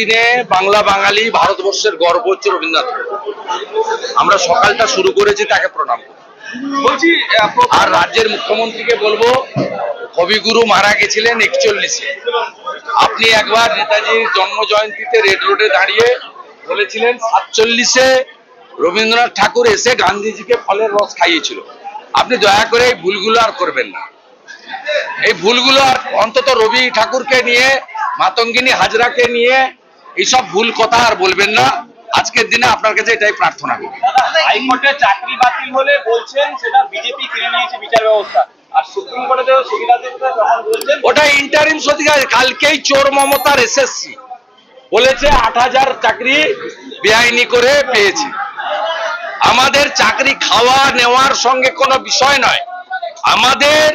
দিনে বাংলা বাঙালি ভারতবর্ষের গর্ব হচ্ছে রবীন্দ্রনাথ ঠাকুর। আমরা সকালটা শুরু করেছি তাকে প্রণাম বলছি। আর রাজ্যের মুখ্যমন্ত্রীকে বলবো, কবিগুরু মারা গেছিলেন 41-এ। আপনি একবার নেতাজির জন্ম জয়ন্তীতে রেড রোডে দাঁড়িয়ে বলেছিলেন 47-এ রবীন্দ্রনাথ ঠাকুর এসে গান্ধীজিকে ফলের রস খাইয়েছিল। আপনি দয়া করে এই ভুলগুলো আর করবেন না। এই ভুলগুলো আর অন্তত রবি ঠাকুরকে নিয়ে, মাতঙ্গিনী হাজরাকে নিয়ে এইসব ভুল কথা আর বলবেন না। আজকের দিনে আপনার কাছে এটাই প্রার্থনা করি। হাইকোর্টে চাকরি বাতিল হলে বলছেন সেটা বিজেপি কিনে নিয়েছে বিচার ব্যবস্থা, আর সুপ্রিম কোর্টে সুবিধা বলছেন ওটা ইন্টারিম সদিকা। কালকেই চোর মমতার এসএসসি বলেছে 8,000 চাকরি বেআইনি করে পেয়েছে। আমাদের চাকরি খাওয়া নেওয়ার সঙ্গে কোনো বিষয় নয়। আমাদের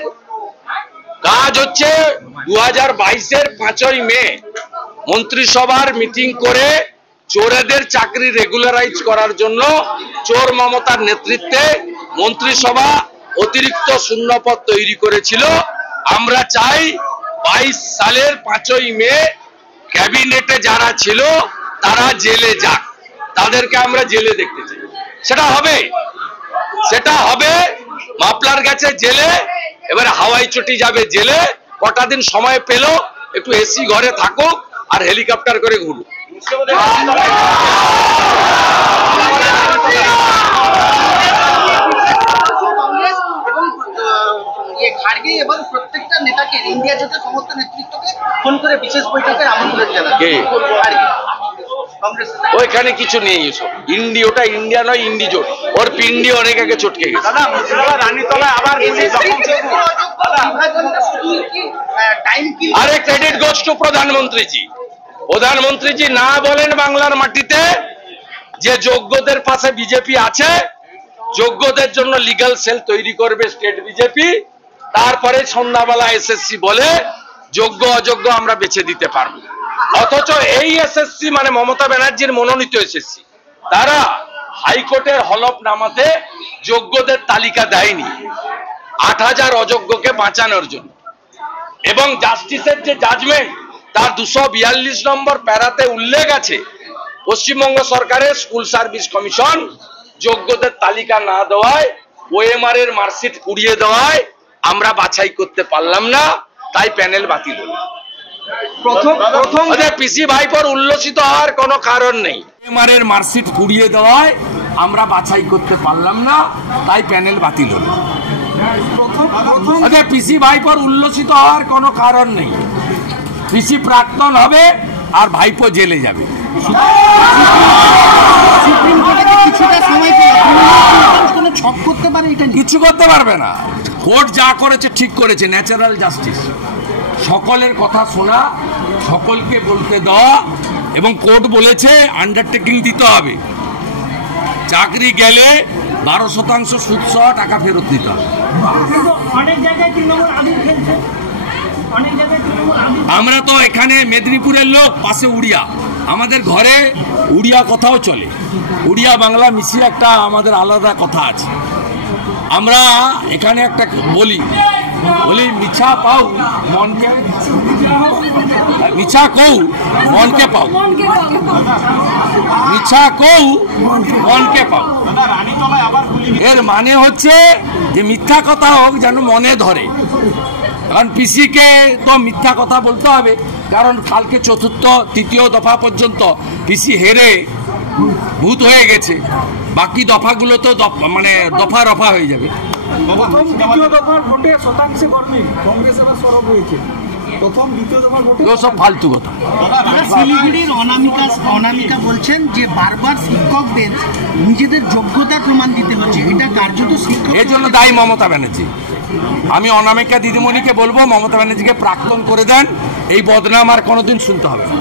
কাজ হচ্ছে 2022-এর 5ই মে মন্ত্রিসভার মিটিং করে চোরেদের চাকরি রেগুলারাইজ করার জন্য চোর মমতার নেতৃত্বে মন্ত্রিসভা অতিরিক্ত শূন্যপদ তৈরি করেছিল। আমরা চাই 22 সালের 5ই মে ক্যাবিনেটে যারা ছিল তারা জেলে যাক, তাদেরকে আমরা জেলে দেখতে চাই। সেটা হবে। মাপলার গেছে জেলে, এবারে হাওয়াই চটি যাবে জেলে। কটা দিন সময় পেল, একটু এসি ঘরে থাকুক আর হেলিকপ্টার করে ঘুরুক। খার্গে এবং প্রত্যেকটা নেতাকে, ইন্ডিয়া জোটের সমস্ত নেতৃত্বকে ফোন করে বিশেষ বৈঠকের আমন্ত্রণ জানাবে। ওইখানে কিছু নেই এসব। ওটা ইন্ডিয়া নয়, ইন্ডি জোট। ওর পিন্ডি অনেক আগে চটকে গেছে। আরে ক্রেডিট গোজ টু প্রধানমন্ত্রীজি। প্রধানমন্ত্রীজি না বলেন বাংলার মাটিতে যে যোগ্যদের পাশে বিজেপি আছে, যোগ্যদের জন্য লিগ্যাল সেল তৈরি করবে স্টেট বিজেপি। তারপরে সন্ধ্যাবেলা এসএসসি বলে যোগ্য অযোগ্য আমরা বেছে দিতে পারবো। অথচ এই এসএসসি মানে মমতা ব্যানার্জির মনোনীত এসএসসি, তারা হাইকোর্টের হলফনামাতে যোগ্যদের তালিকা দেয়নি 8,000 অযোগ্যকে বাঁচানোর জন্য। এবং জাস্টিসের যে জাজমেন্ট তার 242 নম্বর প্যারাতে উল্লেখ আছে, পশ্চিমবঙ্গ সরকারের স্কুল সার্ভিস কমিশন যোগ্যদের তালিকা না দেওয়ায়, ওএমআর এর মার্কশিট পুড়িয়ে দেওয়ায় আমরা বাছাই করতে পারলাম না, তাই প্যানেল বাতিল হলো। প্রথম পিসি ভাইপোর উল্লসিত হওয়ার কোনো কারণ নেই। ওএমআর এর মার্কশিট পুড়িয়ে দেওয়ায় আমরা বাছাই করতে পারলাম না, তাই প্যানেল বাতিল হলো। পিসি ভাইপোর উল্লসিত হওয়ার কোনো কারণ নেই। পিসি প্রাক্তন হবে আর ভাইপো জেলে যাবে। কিছু করতে পারবে না। কোর্ট যা করেছে ঠিক করেছে, ন্যাচারাল জাস্টিস। সকলের কথা শোনা, সকলকে বলতে দেওয়া, এবং কোর্ট বলেছে আন্ডারটেকিং দিতে হবে। চাকরি গেলে 12% সুদ সহ টাকা ফেরত দিতে হবে। আমরা তো এখানে মেদিনীপুরের লোক, পাশে উড়িয়া, আমাদের ঘরে উড়িয়া কথাও চলে। উড়িয়া বাংলা মিশিয়ে একটা আমাদের আলাদা কথা আছে। আমরা এখানে একটা বলি মিছা পাও মনকে, মিছা কৌ মনকে পাও, মিছা কৌ মনকে পাও। এর মানে হচ্ছে যে মিথ্যা কথা হোক যেন মনে ধরে। কারণ পিসিকে তো মিথ্যা কথা বলতে হবে, কারণ কালকে তৃতীয় দফা পর্যন্ত পিসি হেরে ভূত হয়ে গেছে। বাকি দফাগুলো তো মানে দফা রফা হয়ে যাবে। সব ফালতু কথা। শিলিগুড়ির অনামিকা বলছেন যে বারবার শিক্ষকদের নিজেদের যোগ্যতার প্রমাণ দিতে হচ্ছে, এটা কার্যত শিক্ষক। এর জন্য দায়ী মমতা ব্যানার্জি। আমি অনামিকা দিদিমণিকে বলবো মমতা ব্যানার্জিকে প্রাক্তন করে দেন, এই বদনাম আর কোনোদিন শুনতে হবে না।